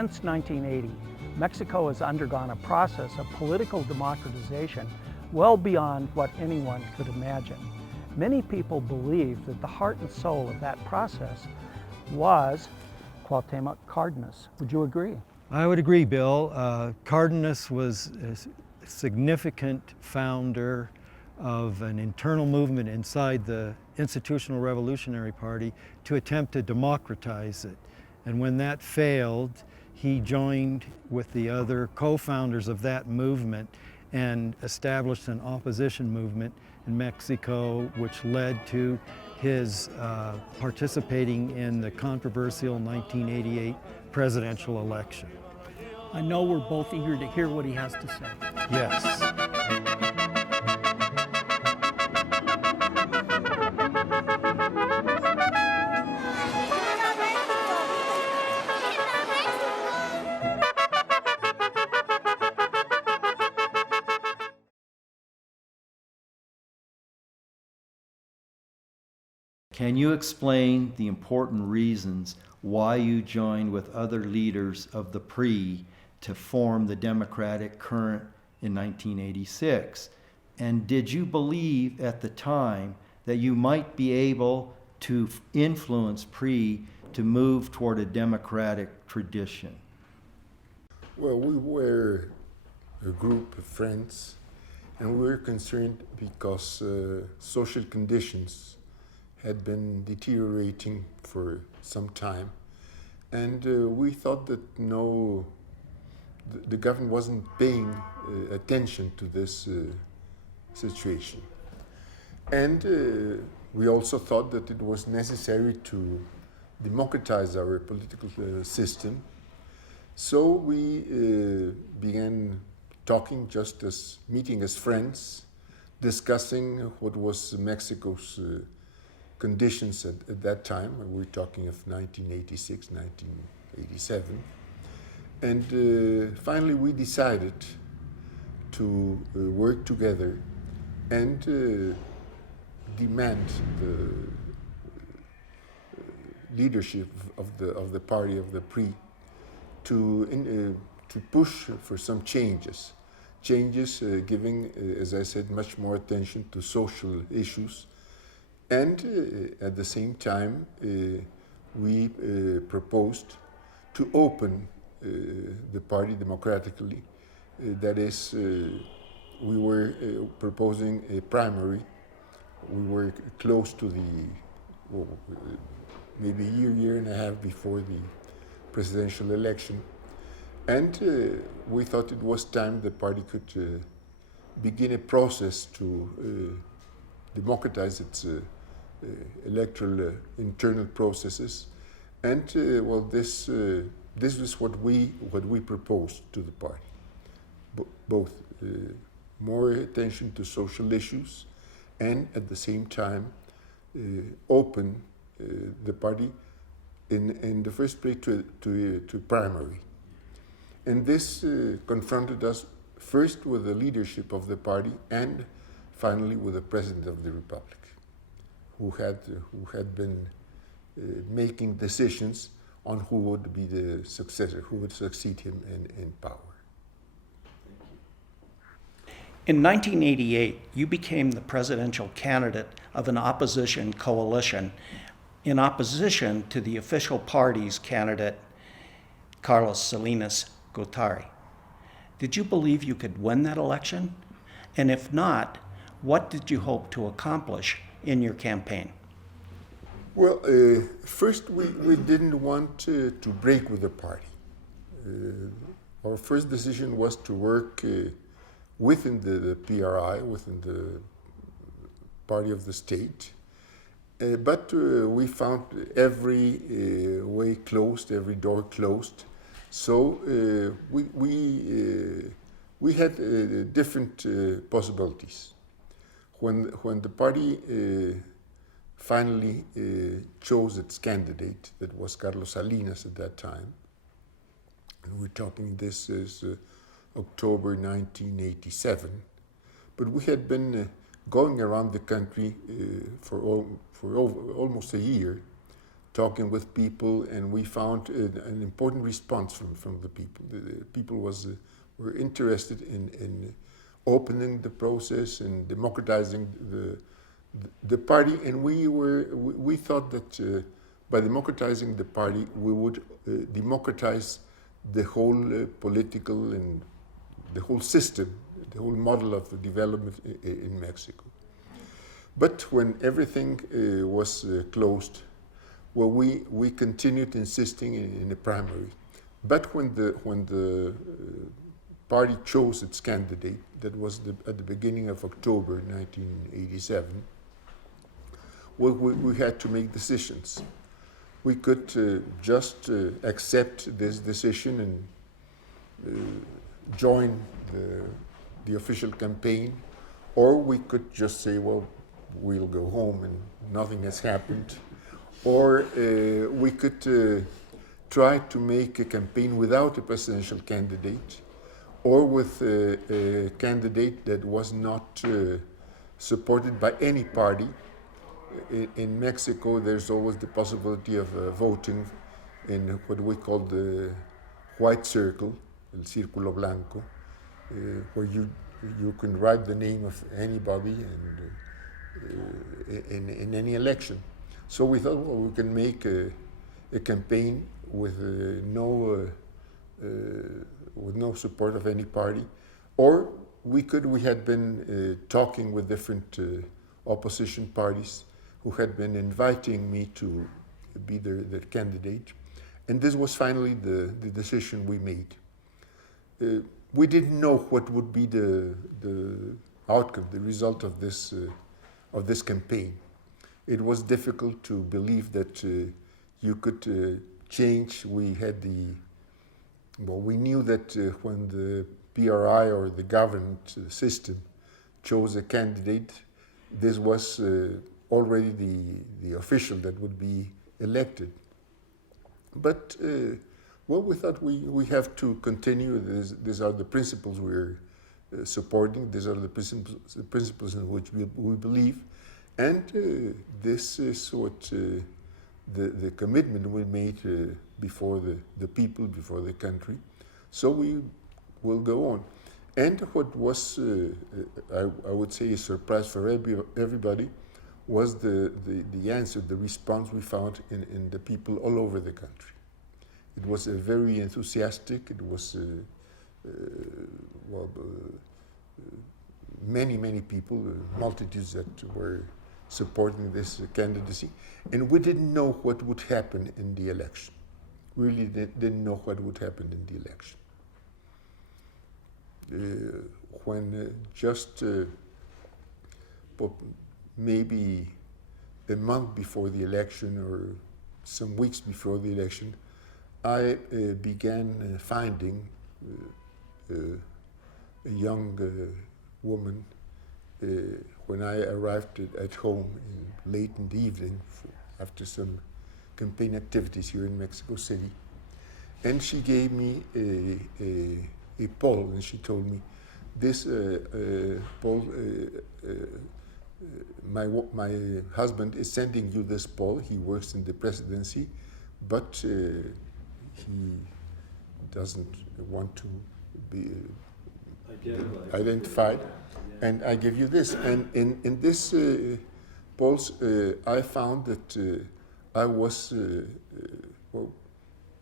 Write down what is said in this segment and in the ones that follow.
Since 1980, Mexico has undergone a process of political democratization well beyond what anyone could imagine. Many people believe that the heart and soul of that process was Cuauhtémoc Cárdenas. Would you agree? I would agree, Bill. Cárdenas was a significant founder of an internal movement inside the Institutional Revolutionary Party to attempt to democratize it. And when that failed, he joined with the other co-founders of that movement and established an opposition movement in Mexico, which led to his participating in the controversial 1988 presidential election. I know we're both eager to hear what he has to say. Yes. Can you explain the important reasons why you joined with other leaders of the PRI to form the Democratic Current in 1986? And did you believe at the time that you might be able to influence PRI to move toward a democratic tradition? Well, we were a group of friends, and we were concerned because social conditions had been deteriorating for some time, and we thought that the government wasn't paying attention to this situation. And we also thought that it was necessary to democratize our political system. So we began talking, just as meeting as friends, discussing what was Mexico's conditions at that time. We're talking of 1986, 1987. And finally we decided to work together and demand the leadership of the party, of the PRI, to push for some changes, giving, as I said, much more attention to social issues. And at the same time, we proposed to open the party democratically. That is, we were proposing a primary. We were close to maybe a year and a half before the presidential election. And we thought it was time the party could begin a process to democratize its electoral internal processes. And well, this is what we proposed to the party. Both more attention to social issues, and at the same time open the party in the first place to primary. And this confronted us first with the leadership of the party and finally with the President of the Republic, who had been making decisions on who would be the successor, who would succeed him in power. In 1988, you became the presidential candidate of an opposition coalition in opposition to the official party's candidate, Carlos Salinas Gortari. Did you believe you could win that election? And if not, what did you hope to accomplish in your campaign? Well, first we didn't want to break with the party. Our first decision was to work within the PRI, within the party of the state. But we found every way closed, every door closed. So we had different possibilities. When the party finally chose its candidate, that was Carlos Salinas at that time, and we're talking this is October 1987, but we had been going around the country for almost a year, talking with people, and we found an important response from the people. The people were interested in opening the process and democratizing the party, and we thought that by democratizing the party, we would democratize the whole political and the whole system, the whole model of the development in Mexico. But when everything was closed, well, we continued insisting in a primary. But when the party chose its candidate, that was at the beginning of October 1987, well, we had to make decisions. We could just accept this decision and join the official campaign, or we could just say, well, we'll go home and nothing has happened. Or we could try to make a campaign without a presidential candidate, or with a candidate that was not supported by any party. In Mexico, there's always the possibility of voting in what we call the white circle, el círculo blanco, where you can write the name of anybody and in any election. So we thought, well, we can make a campaign with no support of any party, or we had been talking with different opposition parties who had been inviting me to be their candidate, and this was finally the decision we made. We didn't know what would be the outcome, the result of this campaign. It was difficult to believe that you could change. We knew that when the PRI or the government system chose a candidate, this was already the official that would be elected. But well, we thought we have to continue. These are the principles we're supporting. These are the principles in which we believe. And this is what the commitment we made before the people, before the country. So we will go on. And what was, I would say, a surprise for everybody was the answer, the response we found in the people all over the country. It was very enthusiastic. It was many people, multitudes that were supporting this candidacy, and we didn't know what would happen in the election. We really didn't know what would happen in the election. When just maybe a month before the election or some weeks before the election, I began finding a young woman when I arrived at home late in the evening after some campaign activities here in Mexico City. And she gave me a poll, and she told me, this poll, my husband is sending you this poll. He works in the presidency, but he doesn't want to be identified. And I give you this. And in this polls, I found that I was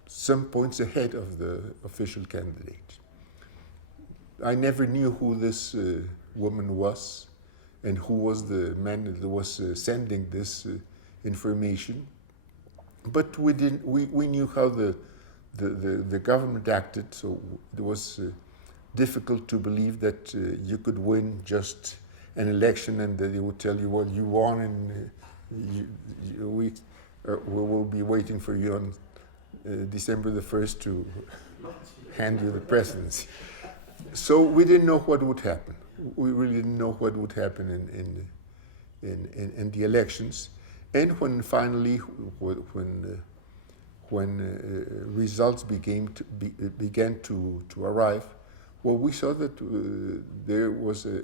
some points ahead of the official candidate. I never knew who this woman was and who was the man that was sending this information. But we knew how the government acted, so it was difficult to believe that you could win just an election and that they would tell you, well, you won and we will be waiting for you on December the 1st to hand you the presidency. So we didn't know what would happen. We really didn't know what would happen in the elections. And when finally, when results began to arrive, well, we saw that there was a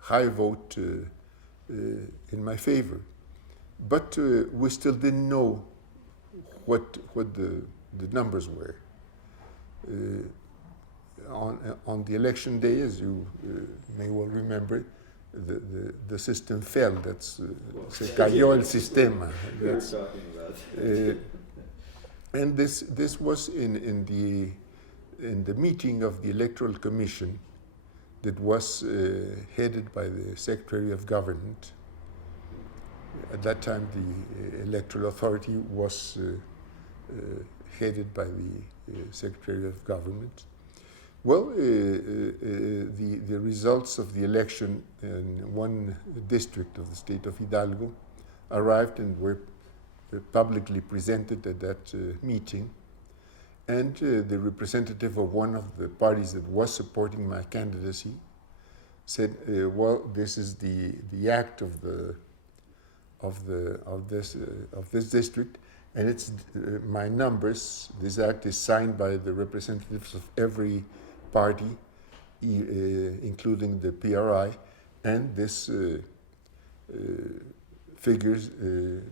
high vote in my favor. But we still didn't know what the numbers were. On the election day, as you may well remember, the system fell. That's se cayó el sistema. That's, and this was in the meeting of the Electoral Commission that was headed by the Secretary of Government. At that time, the Electoral Authority was headed by the Secretary of Government. Well, the results of the election in one district of the state of Hidalgo arrived and were publicly presented at that meeting. And the representative of one of the parties that was supporting my candidacy said, "Well, this is the act of this district, and it's my numbers. This act is signed by the representatives of every party, including the PRI, and this figures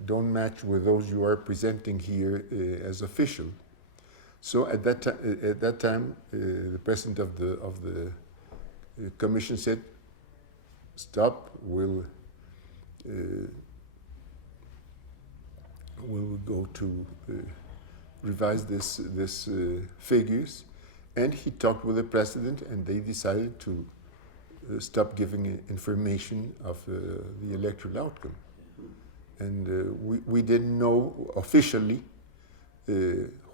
don't match with those you are presenting here as official." So at that time, the president of the commission said, "Stop. We'll go to revise this figures." And he talked with the president, and they decided to stop giving information of the electoral outcome. And we didn't know officially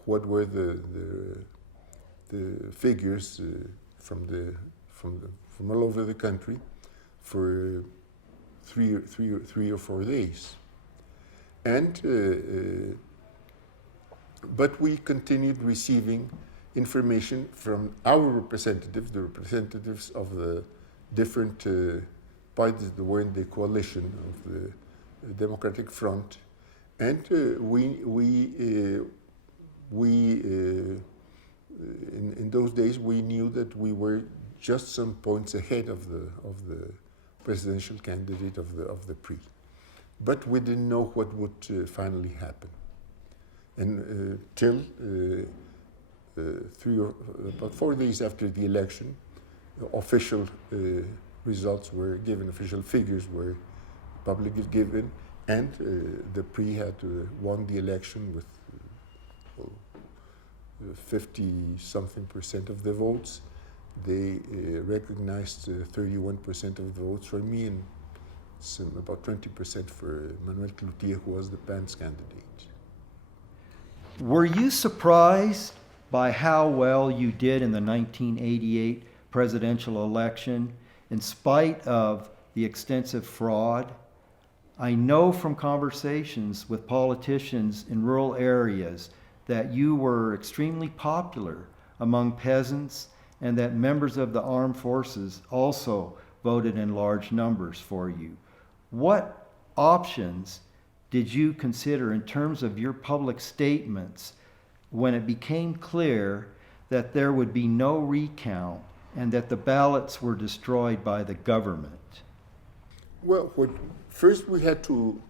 what were the figures from all over the country for three or 4 days. And but we continued receiving information from our representatives, the representatives of the different parties that were in the coalition of the Democratic Front, and in those days we knew that we were just some points ahead of the presidential candidate of the PRI, but we didn't know what would finally happen, and till about 4 days after the election, official results were given, official figures were publicly given, and the PRI had won the election with 50-something% of the votes. They recognized 31% of the votes for me and about 20% for Manuel Cloutier, who was the PAN's candidate. Were you surprised by how well you did in the 1988 presidential election in spite of the extensive fraud? I know from conversations with politicians in rural areas that you were extremely popular among peasants and that members of the armed forces also voted in large numbers for you. What options did you consider in terms of your public statements when it became clear that there would be no recount and that the ballots were destroyed by the government? Well, first we had to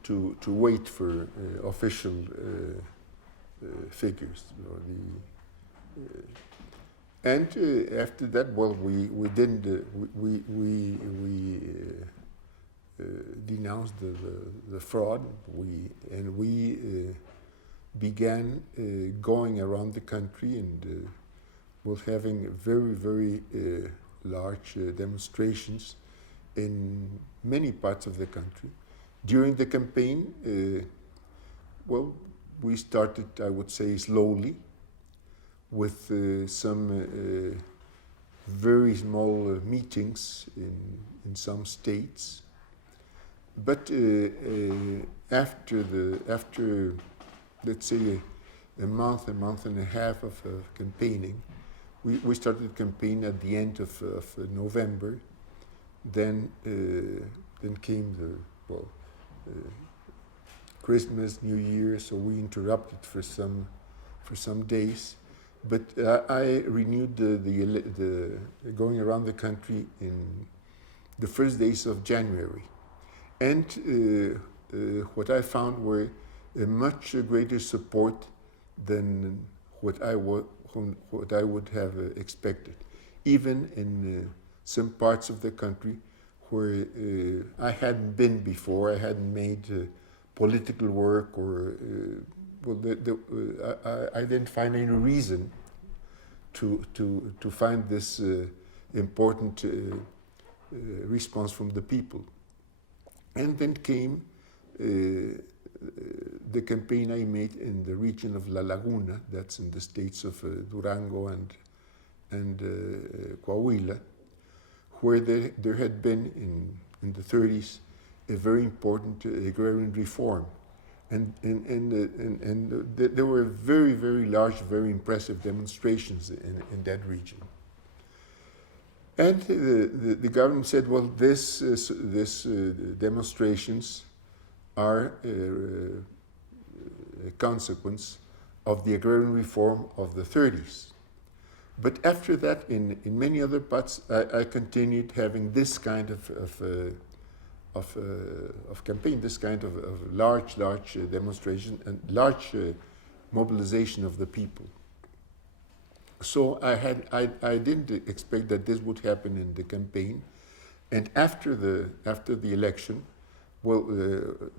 wait for official figures, and after that, well, we didn't we denounced the fraud. We began going around the country and was having very large demonstrations in many parts of the country. During the campaign, well, we started, I would say, slowly, with some very small meetings in some states. But after let's say a month and a half of campaigning, we started campaign at the end of November. Then came the Christmas, New Year, so we interrupted for some days. But I renewed the going around the country in the first days of January, and what I found were a much greater support than what I would have expected, even in some parts of the country where I hadn't been before. I hadn't made political work, or I didn't find any reason to find this important response from the people. And then came the campaign I made in the region of La Laguna, that's in the states of Durango and Coahuila, where there had been in the 30s a very important agrarian reform. And there were very, very large, very impressive demonstrations in that region. And the government said, well, this demonstrations are a consequence of the agrarian reform of the 30s. But after that, in many other parts, I continued having this kind of campaign, this kind of large demonstration and large mobilization of the people. So I didn't expect that this would happen in the campaign, and after the election, well,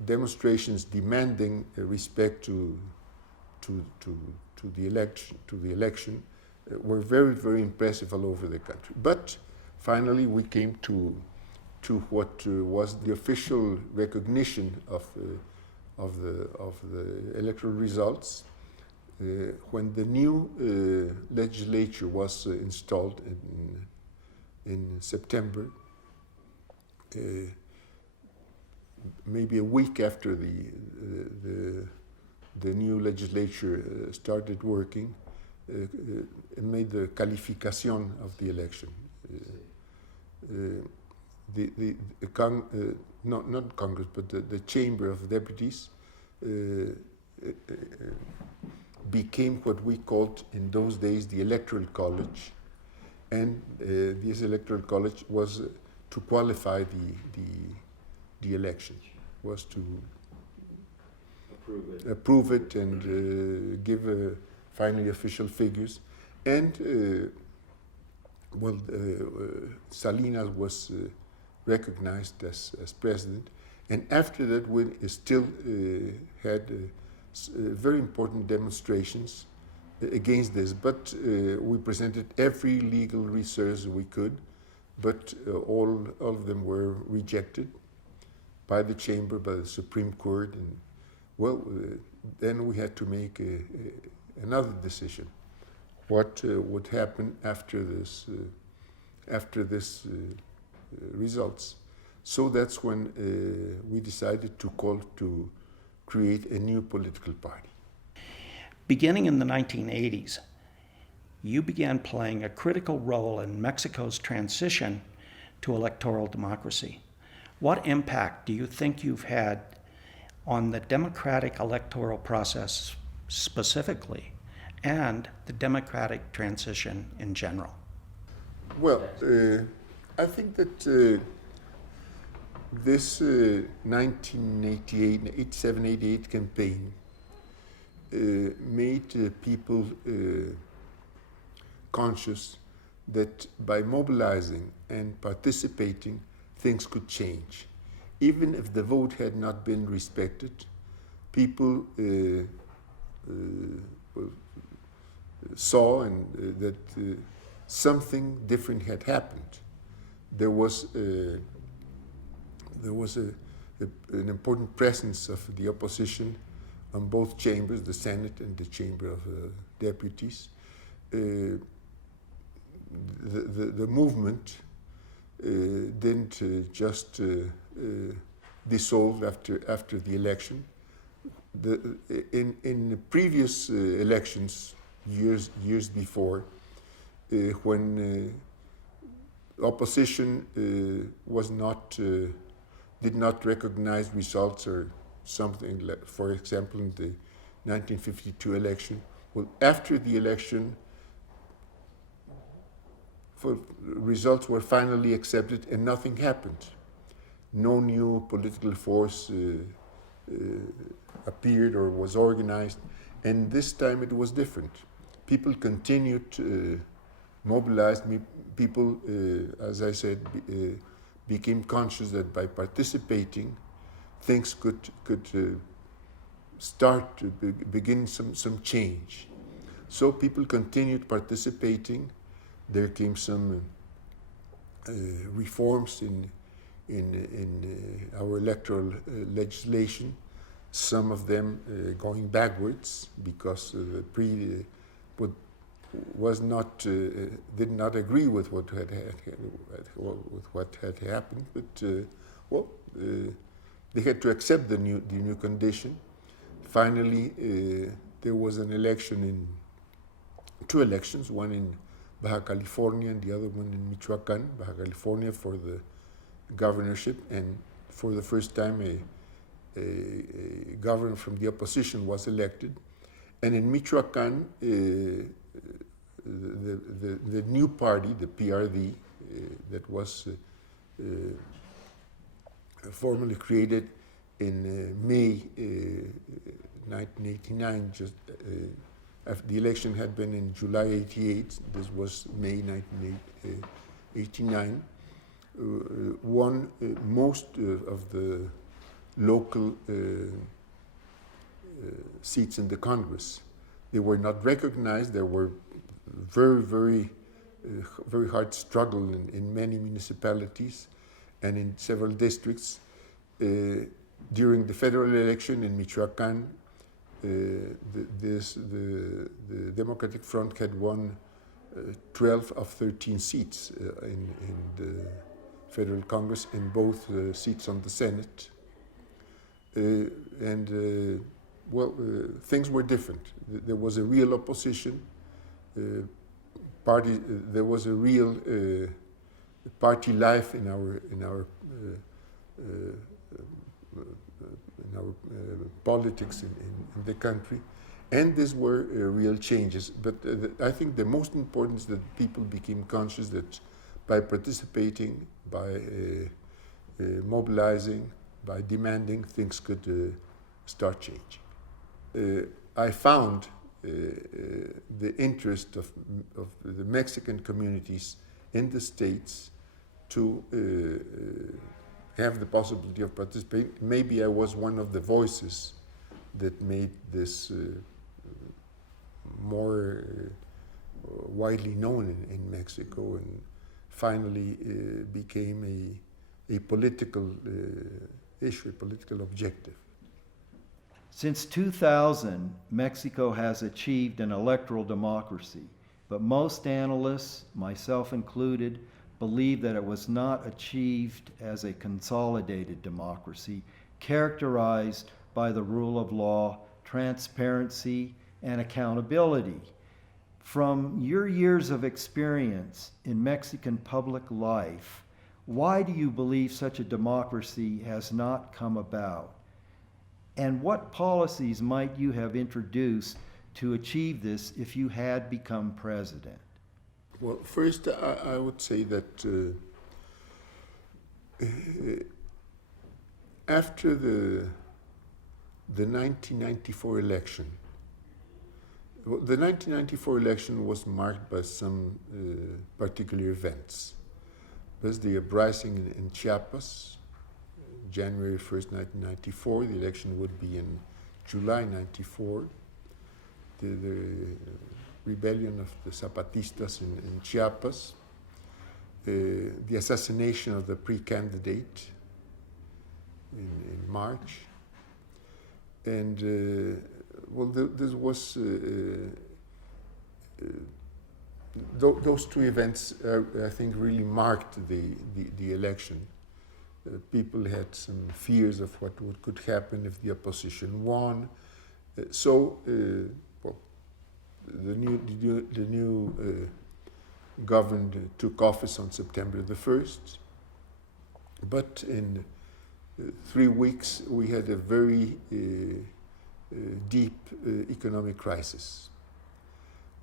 demonstrations demanding respect to the election were very, very impressive all over the country. But finally, we came to what was the official recognition of the electoral results when the new legislature was installed in September. Maybe a week after the new legislature started working, made the calificación of the election. Not Congress, but the Chamber of Deputies became what we called in those days the Electoral College, and this Electoral College was to qualify the election, was to approve it and give finally official figures. And Salinas was recognized as president, and after that we still had very important demonstrations against this, but we presented every legal resource we could, but all of them were rejected by the chamber, by the Supreme Court, and then we had to make another decision. What would happen after this results? So that's when we decided to call to create a new political party. Beginning in the 1980s, you began playing a critical role in Mexico's transition to electoral democracy. What impact do you think you've had on the democratic electoral process specifically, and the democratic transition in general? Well, I think that this 1987-88 campaign made people conscious that by mobilizing and participating, things could change. Even if the vote had not been respected, people saw that something different had happened. There was an important presence of the opposition on both chambers, the Senate and the Chamber of Deputies. The movement didn't just dissolve after the election. In the previous elections, years before, when opposition did not recognize results or something, like, for example, in the 1952 election. Well, after the election, results were finally accepted and nothing happened. No new political force appeared or was organized, And this time it was different. People continued to mobilize. People, as I said, became conscious that by participating, things could start to begin some change. So people continued participating. There came some reforms in our electoral legislation, some of them going backwards because the did not agree with what had happened, but they had to accept the new condition. Finally, there was an election two elections, one in Baja California and the other one in Michoacán. Baja California for the governorship, and for the first time a governor from the opposition was elected. And in Michoacán, the new party, the PRD, that was formally created in May 1989, just after the election had been in July 88, this was May 1989, won most of the local seats in the Congress. They were not recognized. There were very hard struggle in many municipalities and in several districts. During the federal election in Michoacán, the Democratic Front had won 12 of 13 seats in the federal Congress and both seats on the Senate. Things were different. There was a real opposition party. There was a real party life in our politics in the country, and these were real changes. But I think the most important is that people became conscious that by participating, by mobilizing, by demanding, things could start changing. I found the interest of the Mexican communities in the States to have the possibility of participating. Maybe I was one of the voices that made this more widely known in Mexico, and finally became a political issue, a political objective. Since 2000, Mexico has achieved an electoral democracy, but most analysts, myself included, believe that it was not achieved as a consolidated democracy characterized by the rule of law, transparency, and accountability. From your years of experience in Mexican public life, why do you believe such a democracy has not come about? And what policies might you have introduced to achieve this if you had become president? Well, first, I would say that after the 1994 election, the 1994 election was marked by some particular events. There's the uprising in Chiapas, January 1st, 1994. The election would be in July 94. The rebellion of the Zapatistas in Chiapas, the assassination of the pre-candidate in March, and this was those two events, I think, really marked the election. People had some fears of what could happen if the opposition won. The new government took office on September the 1st, but in 3 weeks we had a very deep economic crisis.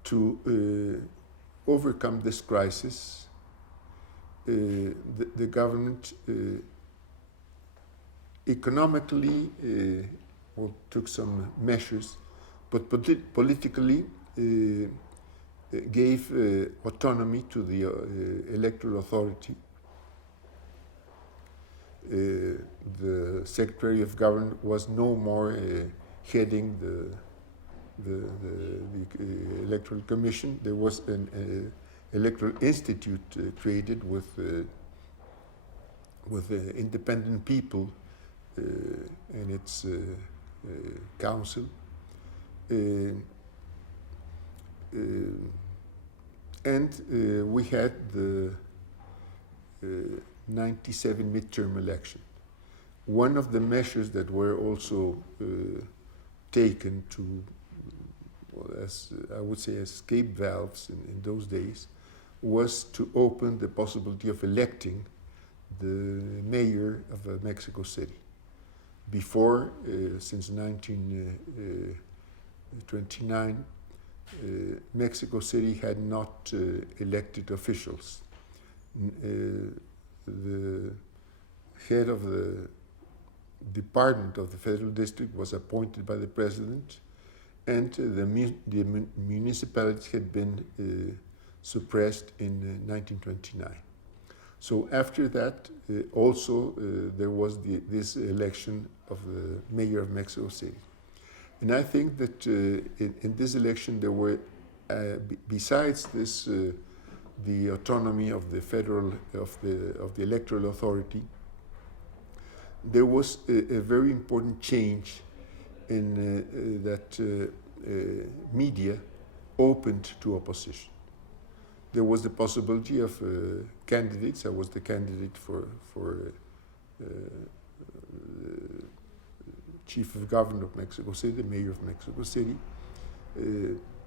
To overcome this crisis, the government economically took some measures, but politically gave autonomy to the electoral authority. The Secretary of Government was no more heading the Electoral Commission. There was an Electoral Institute created with independent people in its council. And we had the 97 midterm election. One of the measures that were also taken to, well, as I would say, escape valves in those days, was to open the possibility of electing the mayor of Mexico City. Before, since 1929, Mexico City had not elected officials. The head of the department of the federal district was appointed by the president, and the municipalities had been suppressed in 1929. So after that, also there was this election of the mayor of Mexico City. And I think that in this election there were, besides this, the autonomy of the federal of the electoral authority, there was a very important change in that media opened to opposition. There was the possibility of candidates. I was the candidate for chief of government of Mexico City, the mayor of Mexico City.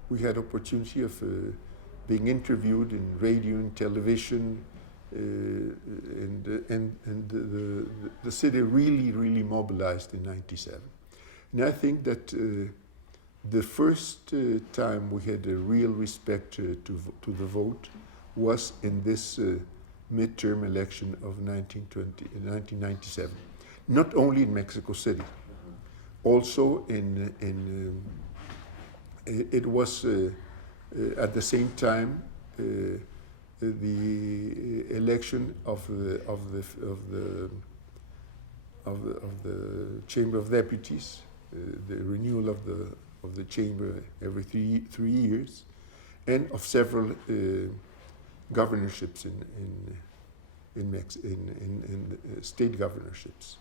We had opportunity of being interviewed in radio and television, and the city really mobilized in '97. And I think that the first time we had a real respect to the vote was in this midterm election of 1997. Not only in Mexico City, also it was at the same time the election of the Chamber of Deputies, the renewal of the chamber every three years, and of several governorships in state governorships.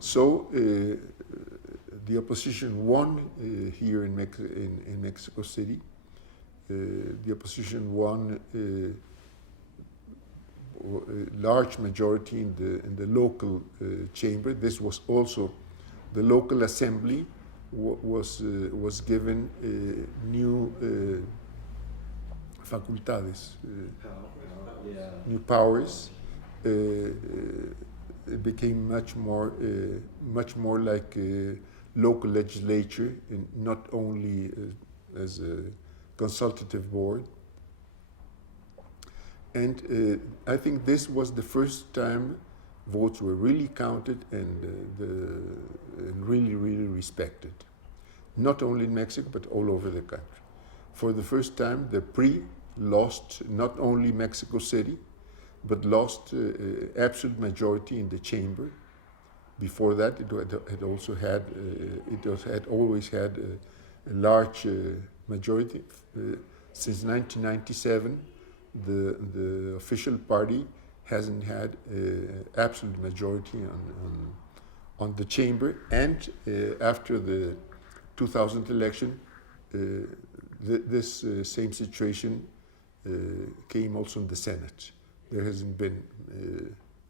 So the opposition won here in Mexico City. The opposition won a large majority in the local chamber. This was also the local assembly was given new facultades, new powers. It became much more like a local legislature, and not only as a consultative board. And I think this was the first time votes were really counted and really respected, not only in Mexico but all over the country. For the first time, the PRI lost not only Mexico City, but lost absolute majority in the chamber. Before that, it had always had a large majority. Since 1997, the official party hasn't had absolute majority on the chamber, and after the 2000 election, this same situation came also in the Senate. There hasn't been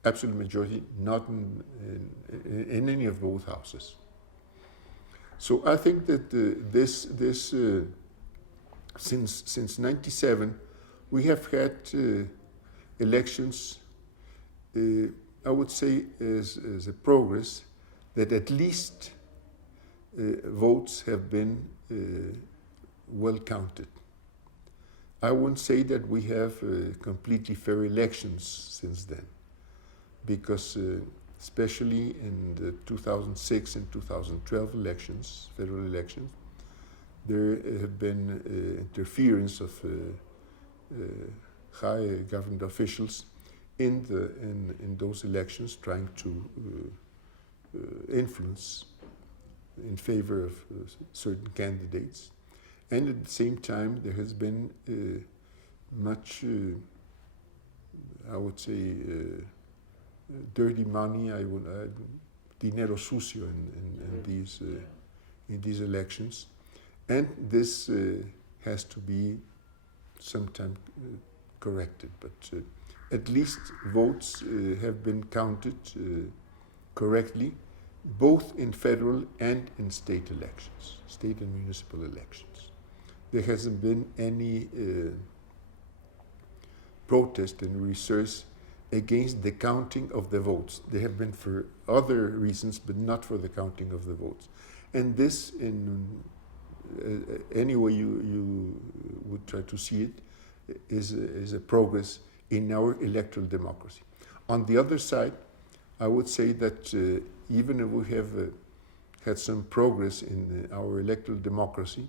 absolute majority, not in any of both houses. So I think that since '97, we have had elections. I would say as a progress that at least votes have been well counted. I wouldn't say that we have completely fair elections since then, because especially in the 2006 and 2012 elections, federal elections, there have been interference of high government officials in those elections, trying to influence in favor of certain candidates. And at the same time, there has been much, I would say, dirty money, dinero sucio in these elections. And this has to be sometime corrected. But at least votes have been counted correctly, both in federal and in state elections, state and municipal elections. There hasn't been any protest and research against the counting of the votes. They have been for other reasons, but not for the counting of the votes. And this, in any way you would try to see it, is a progress in our electoral democracy. On the other side, I would say that even if we have had some progress in our electoral democracy,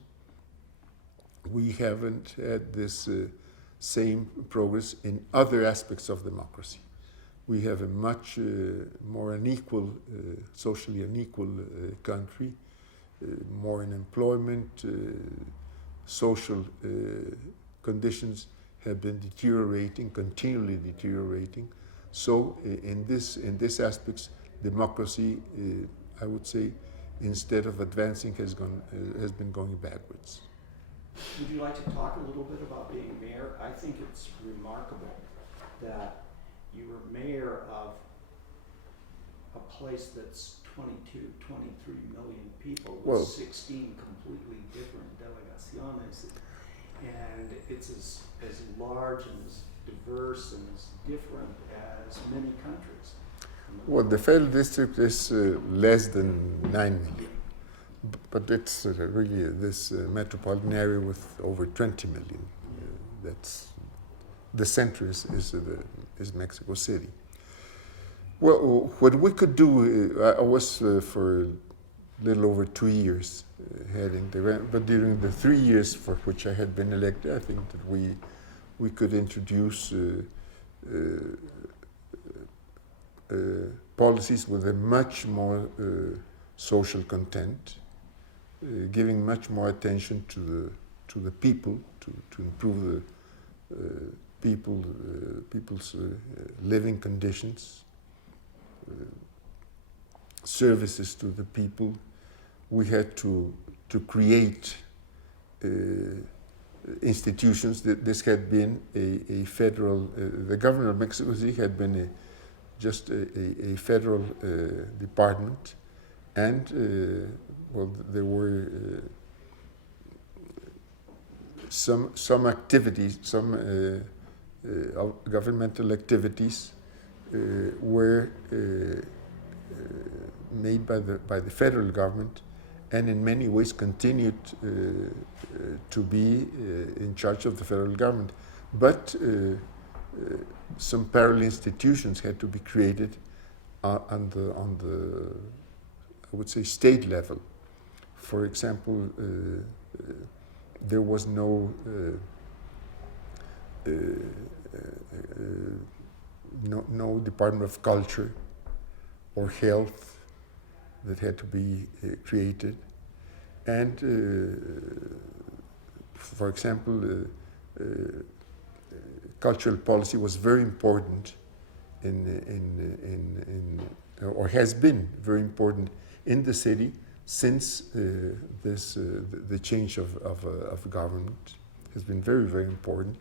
we haven't had this same progress in other aspects of democracy. We have a much more unequal, socially unequal country, more unemployment, social conditions have been deteriorating, continually deteriorating. So in this aspects, democracy, I would say, instead of advancing, has been going backwards. Would you like to talk a little bit about being mayor? I think it's remarkable that you were mayor of a place that's 22, 23 million people with 16 completely different delegaciones. And it's as large and as diverse and as different as many countries. Well, the federal district is less than 9 million. But it's really this metropolitan area with over 20 million. That's the center is Mexico City. Well, what we could do, I was for a little over 2 years heading the, but during the 3 years for which I had been elected, I think that we could introduce policies with a much more social content, giving much more attention to the people, to improve the people's living conditions, services to the people. We had to create institutions. This had been a federal. The governor of Mexico City had been just a federal department, and well, there were some activities, some governmental activities were made by the federal government, and in many ways continued to be in charge of the federal government. But some parallel institutions had to be created on the I would say state level. For example, there was no Department of Culture or Health that had to be created, and for example, cultural policy was very important or has been very important in the city since the change of government has been very, very important.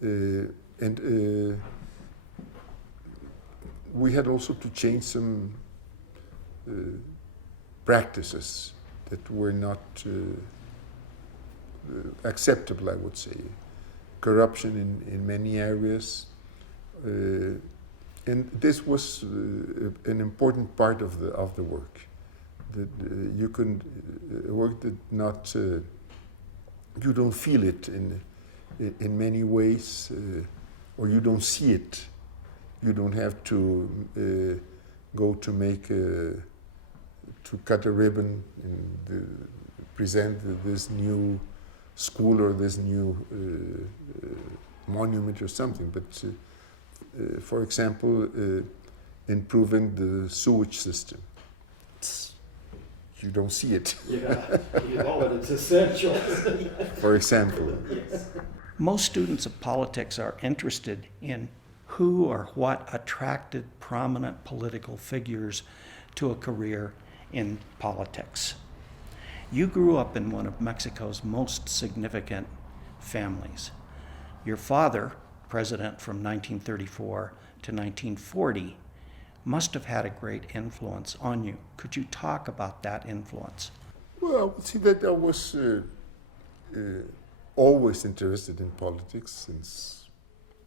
And we had also to change some practices that were not acceptable, I would say. Corruption in many areas. And this was an important part of the work. That you can work that not you don't feel it in many ways, or you don't see it. You don't have to go to make to cut a ribbon present this new school or this new monument or something, but for example, improving the sewage system. You don't see it, It's essential. for example. Most students of politics are interested in who or what attracted prominent political figures to a career in politics. You grew up in one of Mexico's most significant families. Your father, president from 1934 to 1940, must have had a great influence on you. Could you talk about that influence? Well, I would say that I was always interested in politics since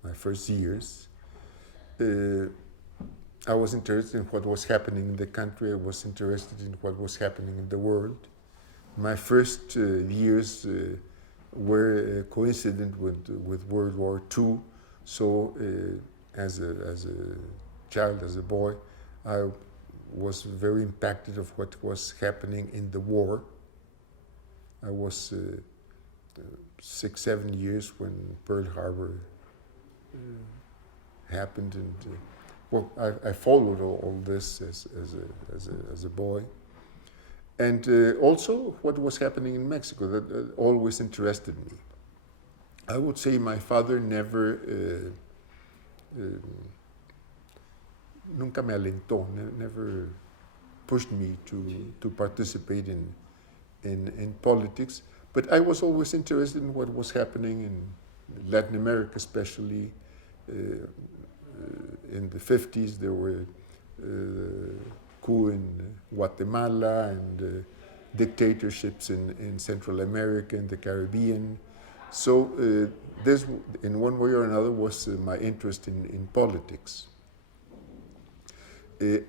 my first years. I was interested in what was happening in the country. I was interested in what was happening in the world. My first years were coincident with World War II. So as a child, as a boy, I was very impacted of what was happening in the war. I was 6, 7 years when Pearl Harbor happened, and well, I followed all this as a boy, and also what was happening in Mexico that always interested me. I would say my father never, nunca me alentó, never pushed me to participate in politics, but I was always interested in what was happening in Latin America, especially. In the 50s, there were coup in Guatemala and dictatorships in Central America and the Caribbean. So this, in one way or another, was my interest in politics.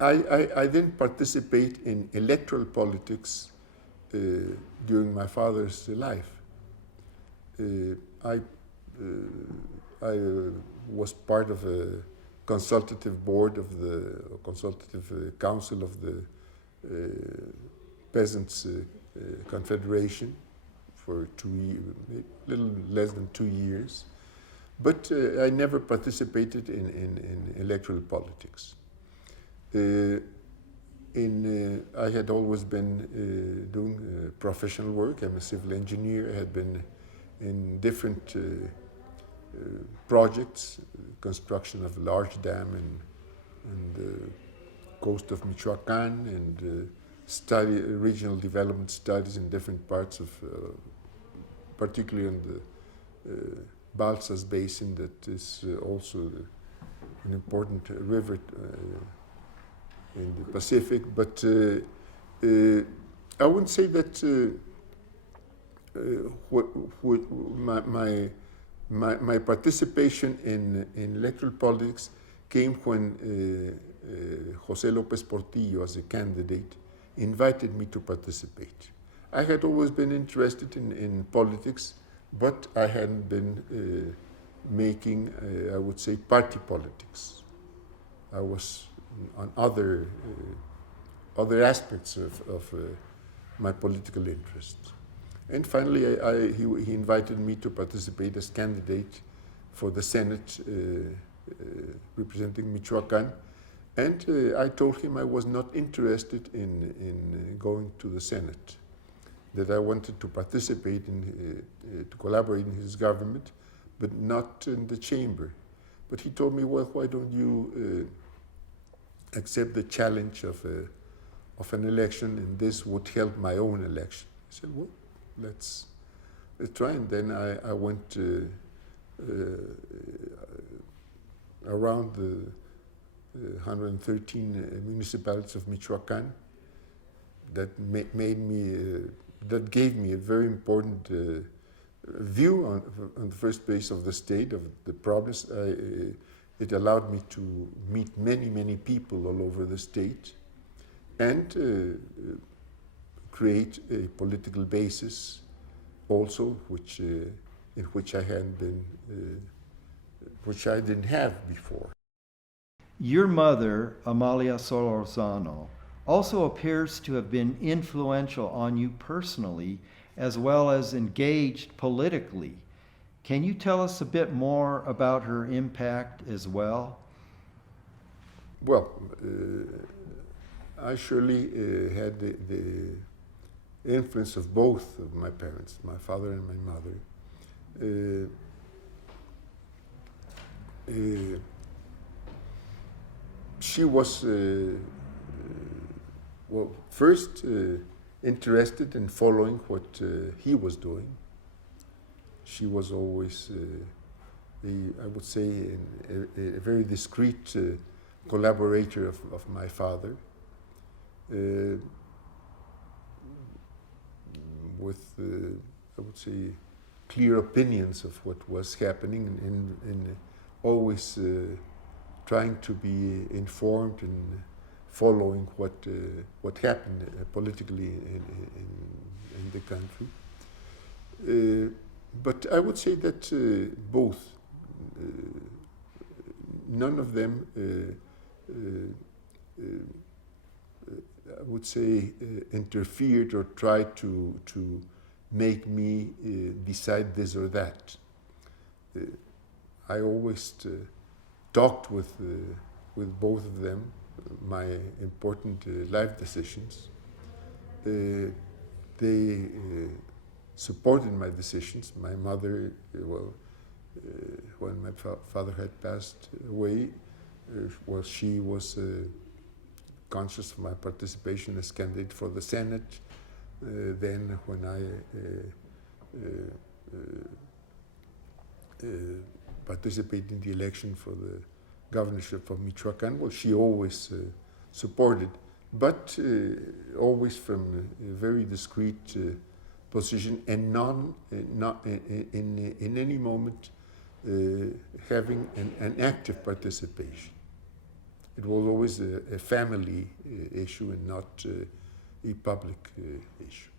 I then participate in electoral politics during my father's life. I was part of a consultative board of the consultative council of the Peasants Confederation for a little less than 2 years, but I never participated in electoral politics. I had always been doing professional work. I'm a civil engineer. I had been in different projects, construction of a large dam in the coast of Michoacán, and regional development studies in different parts of, particularly in the Balsas Basin, that is also an important river in the Pacific. But I wouldn't say that my participation in electoral politics came when José López Portillo, as a candidate, invited me to participate. I had always been interested in politics, but I hadn't been making, I would say, party politics. I was on other aspects of my political interests. And finally, he invited me to participate as candidate for the Senate representing Michoacán. And I told him I was not interested in going to the Senate, that I wanted to participate to collaborate in his government, but not in the chamber. But he told me, well, why don't you accept the challenge of an election, and this would help my own election. I said, well, let's try. And then I went around the 113 municipalities of Michoacán. That that gave me a very important view on the first place of the state, of the province. It allowed me to meet many people all over the state, and create a political basis also, in which I hadn't been, which I didn't have before. Your mother, Amalia Solorzano, also appears to have been influential on you personally as well as engaged politically. Can you tell us a bit more about her impact as well? Well, I surely had the influence of both of my parents, my father and my mother. She was, well, first interested in following what he was doing. She was always, I would say, a very discreet collaborator of my father, with, I would say, clear opinions of what was happening, and always trying to be informed and following what happened politically in the country. But I would say that both, none of them, I would say, interfered or tried to make me decide this or that. I always talked with both of them my important life decisions. They supported my decisions. My mother, when my father had passed away, well, she was conscious of my participation as candidate for the Senate. Then when I participated in the election for the governorship of Michoacán, well, she always supported, but always from a very discreet position, and not in any moment having an active participation. It was always a family issue and not a public issue.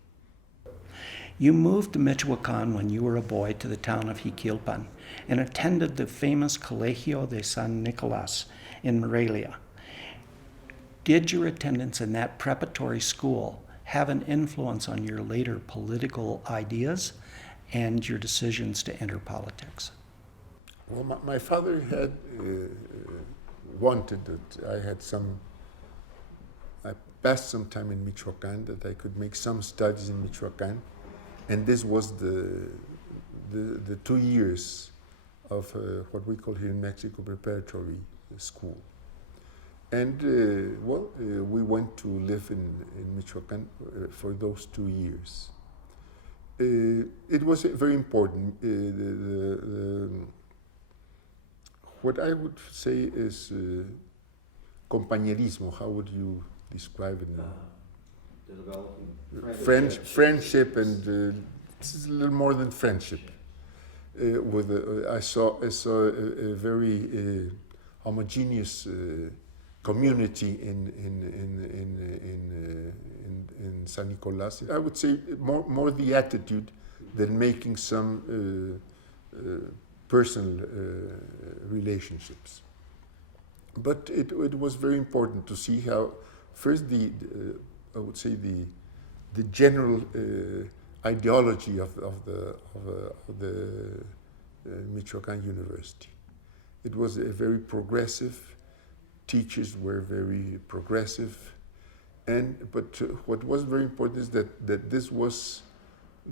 You moved to Michoacán when you were a boy to the town of Jiquilpan and attended the famous Colegio de San Nicolas in Morelia. Did your attendance in that preparatory school have an influence on your later political ideas and your decisions to enter politics? Well, my father had wanted that I had I passed some time in Michoacán, that I could make some studies in Michoacán, and this was the 2 years of what we call here in Mexico preparatory school. And we went to live in Michoacán for those 2 years. It was very important. What I would say is compañerismo. How would you describe it now? Friendship, and this is a little more than friendship. I saw a very homogeneous community in San Nicolas. I would say more the attitude than making some personal relationships. But it was very important to see how first I would say the general ideology of the Michoacán University. It was a very progressive. Teachers were very progressive, but what was very important is that this was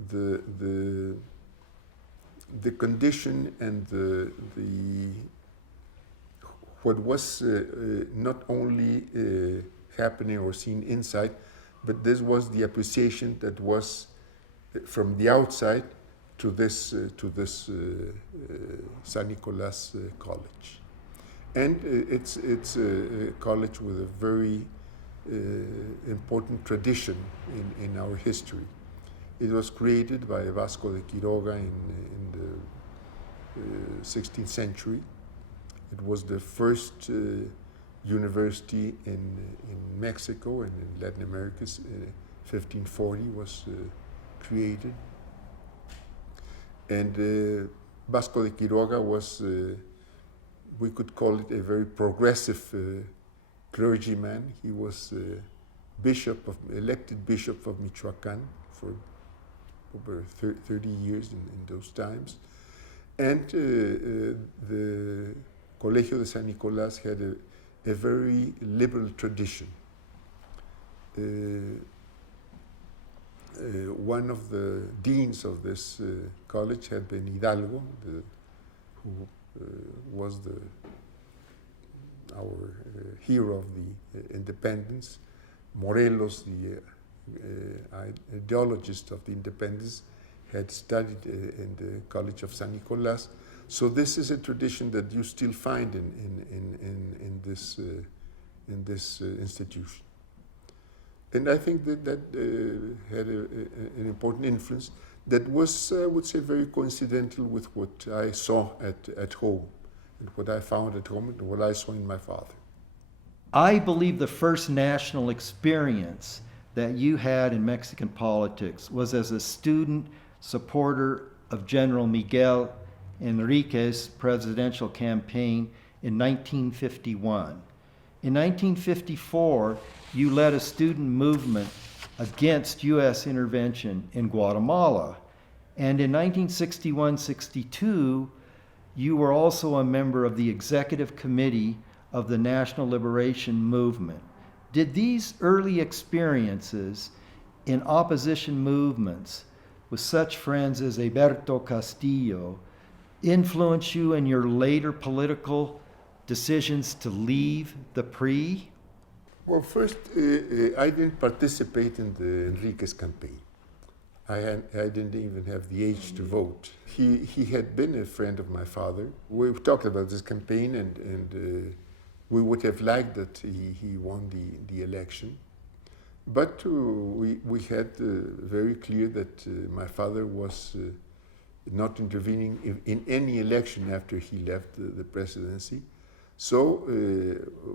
the condition and what was not only happening or seen inside, but this was the appreciation that was from the outside to this San Nicolas College. And it's a college with a very important tradition in our history. It was created by Vasco de Quiroga in the 16th century. It was the first university in Mexico and in Latin America. 1540 was created. And Vasco de Quiroga was we could call it a very progressive clergyman. He was elected bishop of Michoacán for over 30 years in those times. And the Colegio de San Nicolas had a very liberal tradition. One of the deans of this college had been Hidalgo, who was our hero of the independence. Morelos, the ideologist of the independence, had studied in the College of San Nicolas. So this is a tradition that you still find in this institution. And I think that had an important influence that was, I would say, very coincidental with what I saw at home, and what I found at home, and what I saw in my father. I believe the first national experience that you had in Mexican politics was as a student supporter of General Miguel Enrique's presidential campaign in 1951. In 1954, you led a student movement against U.S. intervention in Guatemala. And in 1961-62, you were also a member of the executive committee of the National Liberation Movement. Did these early experiences in opposition movements with such friends as Alberto Castillo influence you in your later political decisions to leave the PRI? Well, first, I didn't participate in the Enrique's campaign. I didn't even have the age to vote. He had been a friend of my father. We've talked about this campaign, and we would have liked that he won the election. But we had very clear that my father was not intervening in any election after he left the presidency. So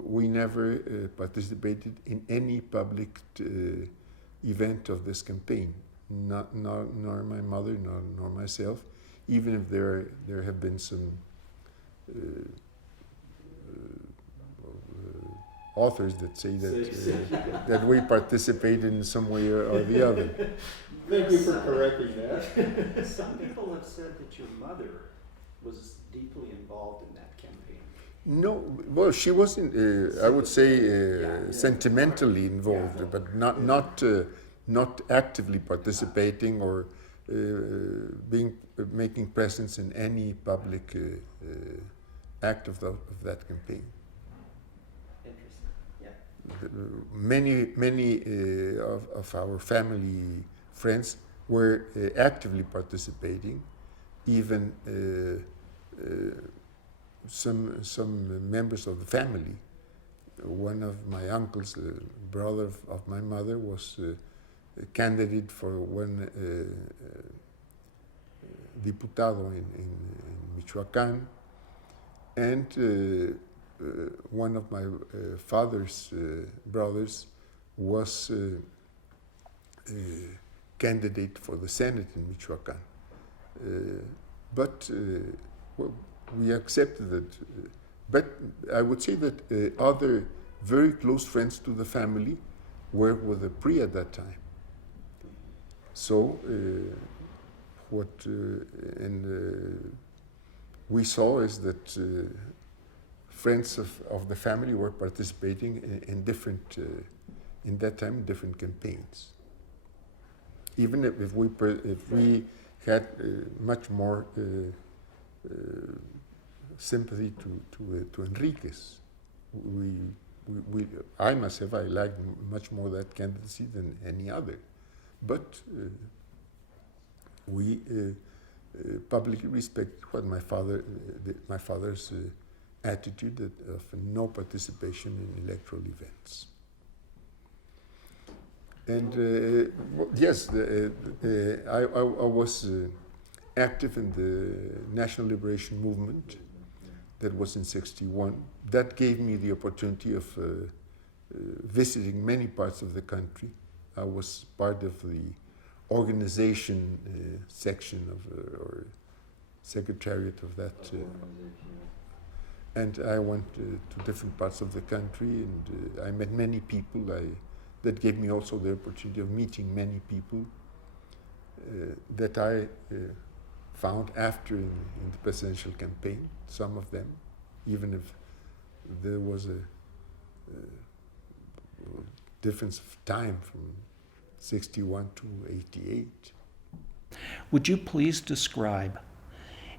we never participated in any public event of this campaign, nor my mother, nor myself, even if there have been some authors that say that that we participated in some way or the other. Thank you for correcting that. Some people have said that your mother was deeply involved in that campaign. No, well, she wasn't. I would say sentimentally involved, but not actively participating or making presence in any public act of that campaign. Interesting. Yeah. Many of our family friends were actively participating, even. Some members of the family. One of my uncles, the brother of my mother, was a candidate for one diputado in Michoacán, and one of my father's brothers was a candidate for the Senate in Michoacán. But we accepted it. But I would say that other very close friends to the family were with the PRI at that time. So we saw is that friends of the family were participating in different, in that time, different campaigns. Even if we had much more sympathy to Enriquez. I myself, I liked much more that candidacy than any other. But we publicly respect what my father's attitude of no participation in electoral events. And yes, I was active in the National Liberation Movement. That was in '61. That gave me the opportunity of visiting many parts of the country. I was part of the organization section of or secretariat of that. And I went to different parts of the country, and I met many people. that gave me also the opportunity of meeting many people that I found after in the presidential campaign, some of them, even if there was a difference of time from 61 to 88. Would you please describe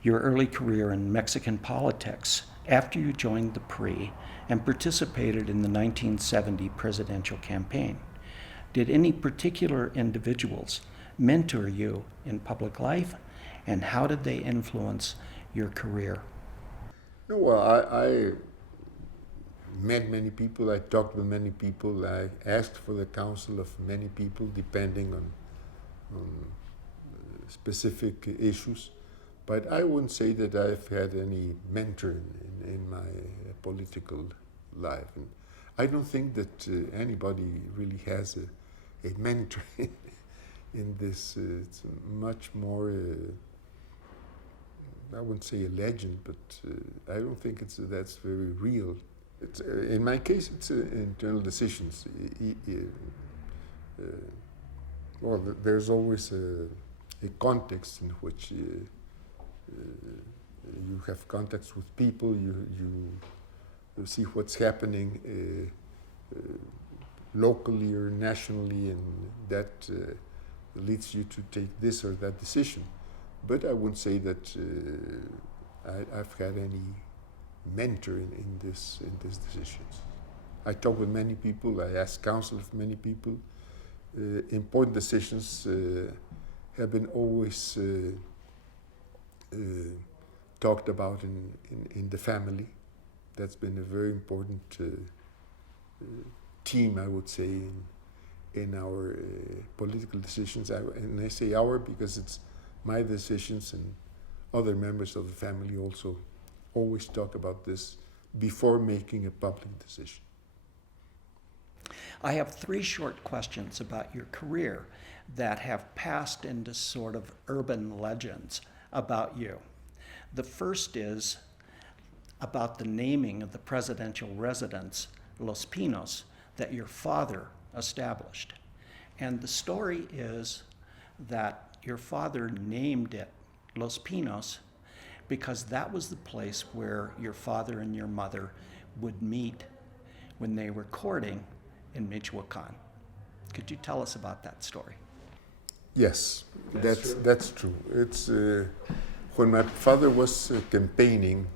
your early career in Mexican politics after you joined the PRI and participated in the 1970 presidential campaign? Did any particular individuals mentor you in public life, and how did they influence your career? No, well, I met many people, I talked with many people, I asked for the counsel of many people depending on specific issues, but I wouldn't say that I've had any mentor in my political life. And I don't think that anybody really has a mentor in this. It's much more, I wouldn't say a legend, but I don't think that's very real. It's, in my case, it's internal decisions. Well, there's always a context in which you have contacts with people, you see what's happening locally or nationally, and that leads you to take this or that decision. But I wouldn't say that I've had any mentor in these decisions. I talk with many people, I ask counsel of many people. Important decisions have been always talked about in the family. That's been a very important team, I would say, in our political decisions. And I say our because it's my decisions, and other members of the family also always talk about this before making a public decision. I have 3 short questions about your career that have passed into sort of urban legends about you. The first is about the naming of the presidential residence, Los Pinos, that your father established. And the story is that your father named it Los Pinos because that was the place where your father and your mother would meet when they were courting in Michoacan. Could you tell us about that story? Yes, that's true. It's when my father was campaigning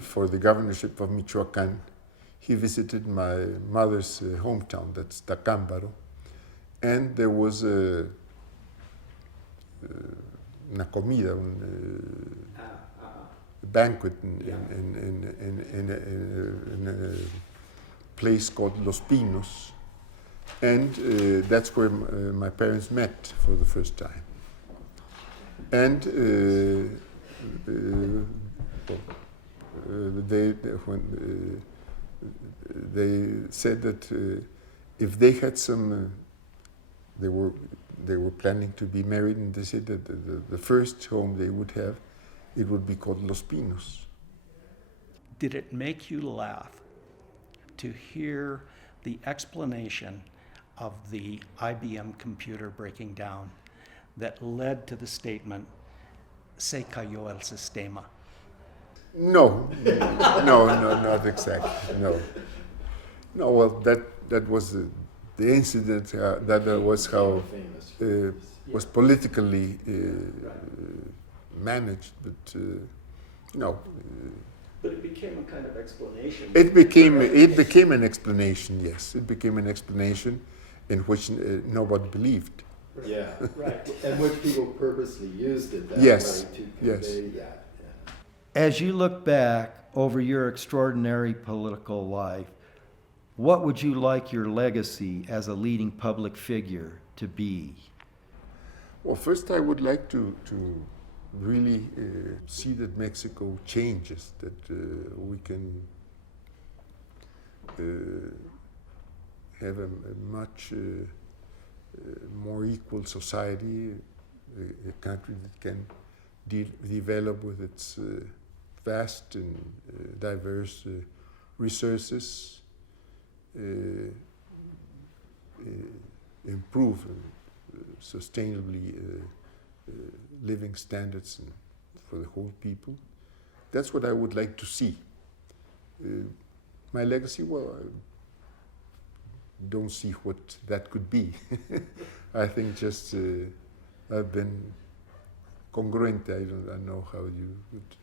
for the governorship of Michoacan, he visited my mother's hometown, that's Tacámbaro, and there was una comida, a banquet in a place called Los Pinos, and that's where my parents met for the first time. And they said that if they had some, they were planning to be married, and they said that the first home they would have, it would be called Los Pinos. Did it make you laugh to hear the explanation of the IBM computer breaking down that led to the statement, "Se cayó el sistema"? No, not exactly. No. Well, that was the incident. That was how was politically managed, but no. But it became a kind of explanation. It became an explanation. Yes, it became an explanation in which nobody believed. Yeah, Right. and which people purposely used it that Yes. way to Yes. convey that. Yeah. As you look back over your extraordinary political life, what would you like your legacy as a leading public figure to be? Well, first I would like to really see that Mexico changes, that we can have a much more equal society, a country that can develop with its vast and diverse resources, improve sustainably living standards for the whole people. That's what I would like to see. My legacy, well, I don't see what that could be. I think just I've been congruent. I don't know how you would